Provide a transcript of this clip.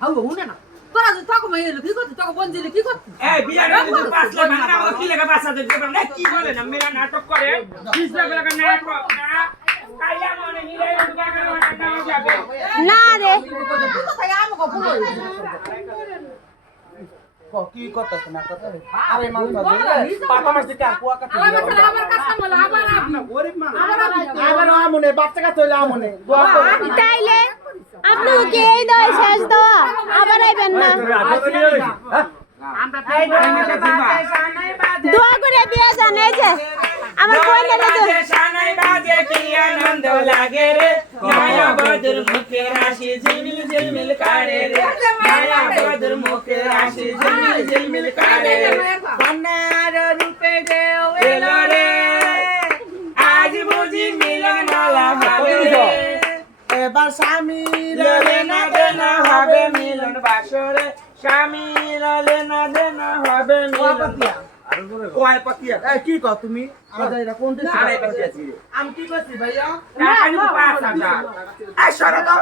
how হুনে না তোরা যে তোকে মাইলে কি করছিস তোকে বঞ্জিলে কি করছিস এই বিয়ার মধ্যে 5 লাখ ভাঙা আমাকে কি লাগা 5000 দেব না কি বলে না মেরা নাটক করে 20 লাখ টাকা নাটক না কাইয়া মনে হিরে ঢুকা করে না যাবে না রে তাই আমাকে বলো কি করতেছ না কথা আরে মাথা ধরে পাপা মাসে কি কুয়া কাটে আমার কাছে বলো আবার গরিব মানুষ আবার আমনে বাচ্চা কাছে হইলে আমনে দোয়া করে তাইলে আপনি কি এই দই শেষ দোয়া আবার আইবেন না দোয়া করে দিয়ে যান এই যে আমার কইলে রে তো শানাই বাজে কি আনন্দ লাগে রে মায়া বদর মুখে রাশি ঝিলমিল ঝিলমিল করে রে মায়া বদর মুখে রাশি ঝিলমিল ঝিলমিল করে রে কন্যার রূপে দেও এলো রে আজ বুঝি মিলন মালা হবে রে এবার স্বামী ললে না দেনা হবে মিলন বাসরে স্বামী ললে না দেনা হবে মিলন কয় পাতিয়া এই কি কও তুমি আমাদের এটা কোন দেশ আরে পাতিয়া ছি আমি কি কইছি ভাইয়া টাকা নিব 5000 এই সরো তো